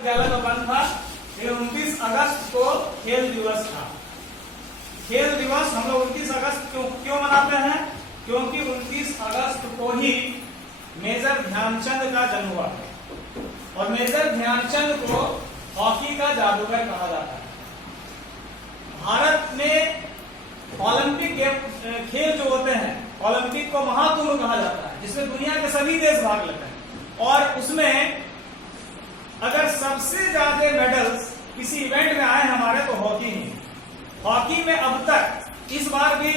विद्यालय में बंद था, लेकिन 29 अगस्त को खेल दिवस था। खेल दिवस हम लोग 29 अगस्त क्यों मनाते हैं? क्योंकि 29 अगस्त को ही मेजर ध्यानचंद का जन्म हुआ है, और मेजर ध्यानचंद को हॉकी का जादूगर कहा जाता है। भारत में ओलंपिक खेल जो होते हैं, ओलंपिक को महाकुंभ कहा जाता है, जिसमें दुनिया के सभी देश भाग लेते हैं, और उसमें अगर सबसे ज्यादा मेडल्स किसी इवेंट में आए हमारे तो हॉकी ही। हॉकी में अब तक इस बार भी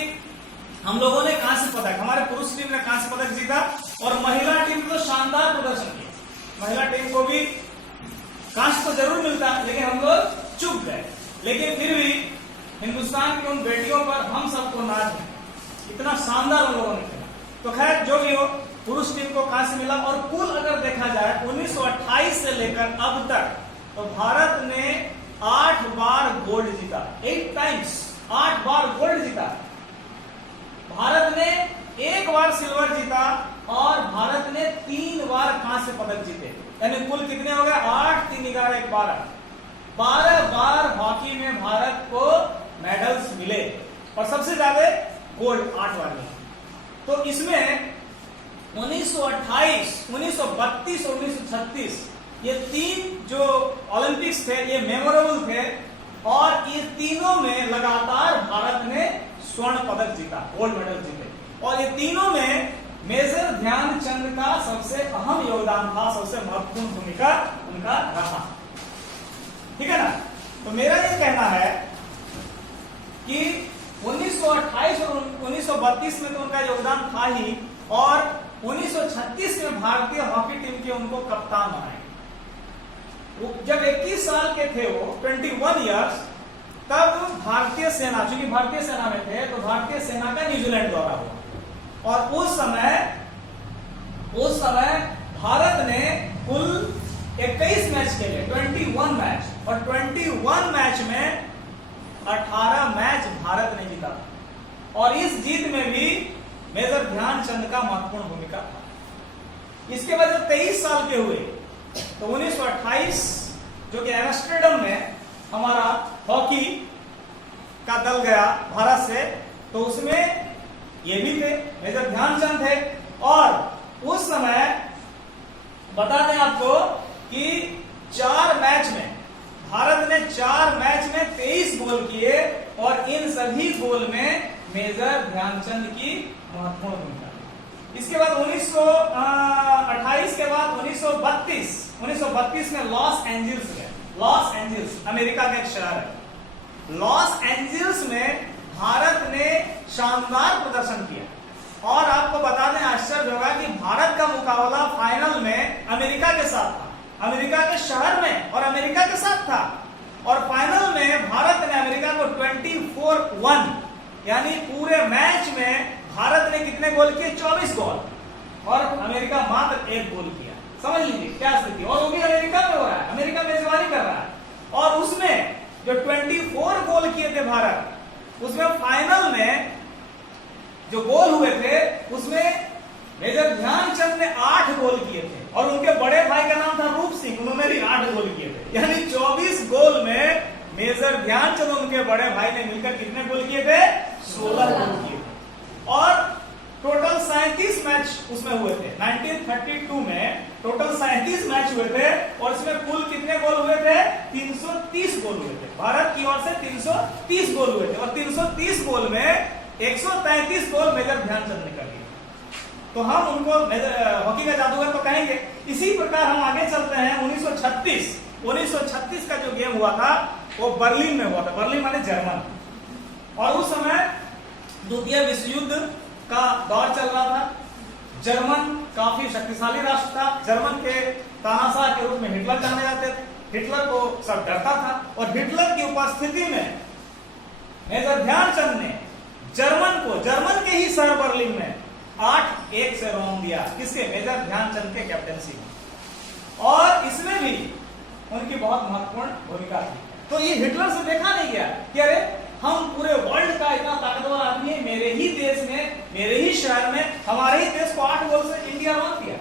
हम लोगों ने कांस्य पदक, हमारे पुरुष टीम ने कांस्य पदक जीता, और महिला टीम तो शानदार प्रदर्शन किया। महिला टीम को भी कांस्य तो जरूर मिलता, लेकिन हम लोग चुप गए। लेकिन फिर भी हिंदुस्तान की उन बेटियों पर हम सबको नाज है, इतना शानदार उन लोगों ने खेला। तो खैर जो भी हो, पुरुष टीम को कांस्य मिला। और कुल अगर देखा जाए 1928 से लेकर अब तक, तो भारत ने 8 बार गोल्ड जीता, 8 टाइम्स, 8 बार गोल्ड जीता। भारत ने 1 बार सिल्वर जीता, और भारत ने 3 बार कांस्य पदक जीते। यानी कुल कितने हो गए? 8, 3, 11, 1, 12। 12 बार हॉकी में भारत को मेडल्स मिले, और सबसे ज्यादा गोल्ड 8 बार मिला। तो इसमें 1928, 1932 और 1936 ये 3 जो ओलंपिक्स थे ये मेमोरेबल थे, और ये तीनों में लगातार भारत ने स्वर्ण पदक जीता, गोल्ड मेडल जीते। और ये तीनों में मेजर ध्यानचंद का सबसे अहम योगदान था, सबसे महत्वपूर्ण भूमिका उनका रहा। ठीक है ना? तो मेरा ये कहना है कि 1928 और 1932 में तो उनका योगदान था ही, और 1936 में भारतीय हॉकी टीम के उनको कप्तान बनाए। जब 21 साल के थे वो, 21 इयर्स, तब भारतीय सेना, चूंकि भारतीय सेना में थे, तो भारतीय सेना का न्यूजीलैंड दौरा हुआ, और उस समय भारत ने कुल 21 मैच खेले, 21 मैच, और 21 मैच में 18 मैच भारत ने जीता। और इस जीत में भी मेजर ध्यानचंद का महत्वपूर्ण भूमिका था। इसके बाद जब 23 साल के हुए, तो 1928 जो कि एम्स्टर्डम में हमारा हॉकी का दल गया भारत से, तो उसमें ये भी थे, मेजर ध्यानचंद थे। और उस समय बता दें आपको कि 4 मैच में भारत ने 4 मैच में 23 गोल किए, और इन सभी गोल में मेजर ध्यानचंद की महत्वपूर्ण भूमिका। इसके बाद 1928 के बाद 1932 में लॉस एंजल्स गए। लॉस एंजल्स अमेरिका का एक शहर है। लॉस एंजल्स में भारत ने शानदार प्रदर्शन किया, और आपको बता दें, आश्चर्य होगा कि भारत का मुकाबला फाइनल में अमेरिका के साथ था, अमेरिका के शहर में, और अमेरिका के साथ था। और फाइनल में भारत ने अमेरिका को 24-1, यानी पूरे मैच में भारत ने कितने गोल किए? 24 गोल, और अमेरिका मात्र 1 गोल किया। समझ लीजिए क्या स्थिति, और वो भी अमेरिका में हो रहा है, अमेरिका मेजबानी कर रहा है। और उसमें जो 24 गोल किए थे भारत, उसमें फाइनल में जो गोल हुए थे, उसमें मेजर ध्यानचंद ने 8 गोल किए थे, और उनके बड़े भाई का नाम था रूप सिंह, उन्होंने भी 8 गोल किए थे। यानी 24 गोल में मेजर ध्यानचंद और उनके बड़े भाई ने मिलकर कितने गोल किए थे? 16 गोल किए थे। और टोटल 37 मैच उसमें हुए थे। 1932 में टोटल 37 मैच हुए थे, और इसमें कुल कितने गोल हुए थे? 330 गोल हुए थे। भारत की ओर से 330 गोल हुए थे, और 330 गोल में 133 गोल मेजर ध्यानचंद ने कर दिए। तो हम उनको हॉकी का जादूगर तो कहेंगे। इसी प्रकार हम आगे चलते हैं। 1936 का जो गेम हुआ था वो बर्लिन में हुआ था। बर्लिन माने जर्मन, और उस समय द्वितीय विश्व युद्ध का दौर चल रहा था। जर्मन काफी शक्तिशाली राष्ट्र था। जर्मन के तानाशाह के रूप में हिटलर जाने जाते थे। हिटलर को सब डरता था, और हिटलर की उपस्थिति में मेजर ध्यानचंद ने जर्मन के ही शहर बर्लिन में 8-1 से रोक दिया। किसके? मेजर ध्यानचंद के कैप्टनसी में। और इसमें भी उनकी बहुत महत्वपूर्ण भूमिका थी। तो ये हिटलर से देखा नहीं गया कि अरे हम पूरे वर्ल्ड का इतना ताकतवर आदमी है, मेरे ही देश में, मेरे ही शहर में, हमारे ही देश को 8 गोल से इंडिया रोक दिया।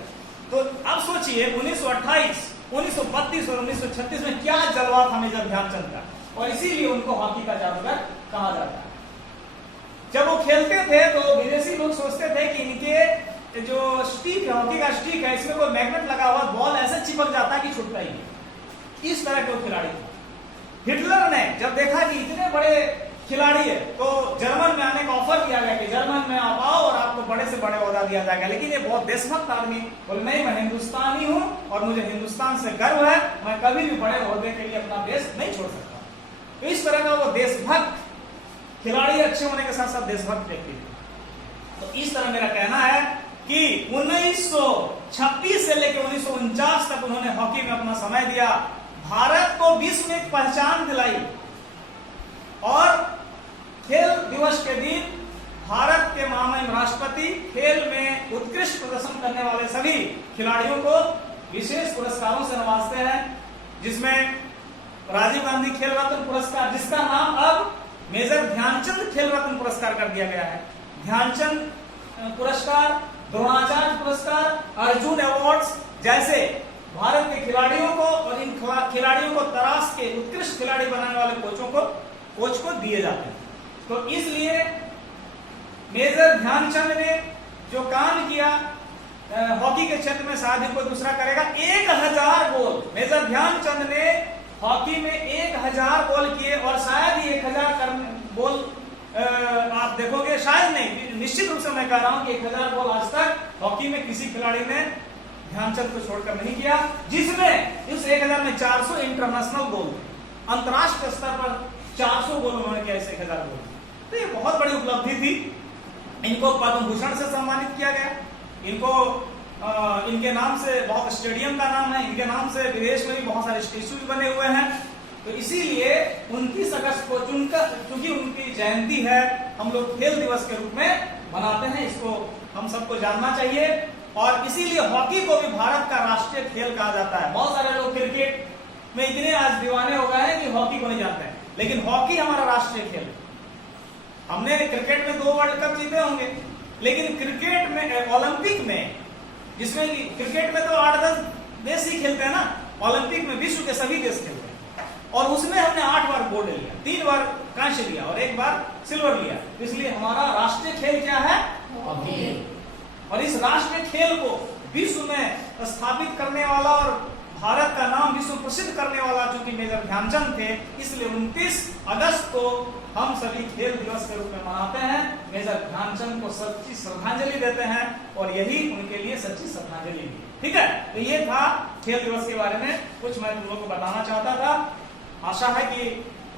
तो अब सोचिए 1928 1932 और 1936 में क्या जलवा था मेजर ध्यानचंद का, और इसीलिए उनको हॉकी का जादूगर कहा जाता है। जब वो खेलते थे तो विदेशी लोग सोचते थे कि इनके जो स्टिक है, हॉकी का स्टिक है, इसमें कोई मैग्नेट लगा हुआ, बॉल ऐसे चिपक जाता है कि छूटता ही नहीं। इस तरह के वो खिलाड़ी थे। हिटलर ने जब देखा कि इतने बड़े खिलाड़ी है तो जर्मन में आने का ऑफर किया गया कि जर्मन में आप आओ और आपको बड़े से बड़े ओहदा दिया जाएगा, लेकिन ये बहुत देशभक्त आदमी बोले नहीं, मैं हिंदुस्तानी हूं और मुझे हिंदुस्तान से गर्व है, मैं कभी भी बड़े ओहदे के लिए अपना देश नहीं छोड़ सकता। तो इस तरह का वो देशभक्त खिलाड़ी अच्छे होने के साथ साथ देशभक्त व्यक्ति थे। तो इस तरह मेरा कहना है कि 1926 से लेकर 1949 तक उन्होंने हॉकी में अपना समय दिया, भारत को विश्व में एक पहचान दिलाई, और खेल दिवस के दिन भारत के महामहिम राष्ट्रपति खेल में उत्कृष्ट प्रदर्शन करने वाले सभी खिलाड़ियों को विशेष पुरस्कारों से नवाजते हैं, जिसमें राजीव गांधी खेल रत्न पुरस्कार, जिसका नाम अब मेजर ध्यानचंद खेल रत्न पुरस्कार कर दिया गया है, ध्यानचंद पुरस्कार, द्रोणाचार्य पुरस्कार, अर्जुन अवार्ड्स जैसे भारत के खिलाड़ियों को और इन खिलाड़ियों को तराश के उत्कृष्ट खिलाड़ी बनाने वाले कोच को दिए जाते हैं। तो इसलिए मेजर ध्यानचंद ने जो काम किया हॉकी के क्षेत्र में शायद ही कोई दूसरा करेगा। 1000 गोल मेजर ध्यानचंद ने हॉकी में 1000 गोल किए, और शायद ही 1000 गोल आप देखोगे, शायद नहीं, निश्चित रूप से मैं कह रहा हूं कि 1000 गोल आज तक हॉकी में किसी खिलाड़ी ने ध्यानचंद को छोड़कर नहीं किया, जिसमें इस 1000 में 400 इंटरनेशनल गोल, अंतरराष्ट्रीय स्तर पर 400 गोल उन्होंने किया, 1000 गोल। तो ये बहुत बड़ी उपलब्धि थी। इनको पद्म भूषण से सम्मानित किया गया, इनको इनके नाम से बहुत स्टेडियम का नाम है, इनके नाम से विदेश में भी बहुत सारे स्टेच्यू बने हुए हैं। तो इसीलिए 29 अगस्त को चूंकि उनकी जयंती है, हम लोग खेल दिवस के रूप में मनाते हैं, इसको हम सबको जानना चाहिए। और इसीलिए हॉकी को भी भारत का राष्ट्रीय खेल कहा जाता है। बहुत सारे लोग क्रिकेट में इतने आज दीवाने हो गए हैं कि हॉकी को नहीं जानते हैं, लेकिन हॉकी हमारा राष्ट्रीय खेल है। हमने क्रिकेट में 2 वर्ल्ड कप जीते होंगे, लेकिन क्रिकेट में ओलंपिक में, जिसमें क्रिकेट में तो 8-10 देश ही खेलते हैं ना, ओलंपिक में विश्व के सभी देश खेलते हैं, और उसमें हमने 8 बार गोल्ड लिया, 3 बार कांस्य लिया और 1 बार सिल्वर लिया। इसलिए हमारा राष्ट्रीय खेल क्या है? हॉकी। और इस राष्ट्रीय खेल को विश्व में स्थापित करने वाला और भारत का नाम विश्व प्रसिद्ध करने वाला चूंकि मेजर ध्यानचंद थे, इसलिए 29 अगस्त को हम सभी खेल दिवस के रूप में मनाते हैं, मेजर ध्यानचंद को सच्ची श्रद्धांजलि देते हैं, और यही उनके लिए सच्ची श्रद्धांजलि है। ठीक है, तो ये था खेल दिवस के बारे में कुछ मैं तुम लोगों को बताना चाहता था। आशा है कि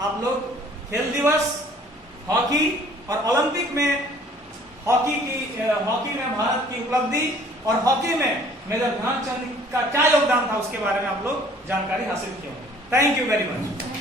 आप लोग खेल दिवस, हॉकी और ओलंपिक में हॉकी में भारत की उपलब्धि और हॉकी में मेजर ध्यानचंद का क्या योगदान था उसके बारे में आप लोग जानकारी हासिल किए होंगे। Thank you very much.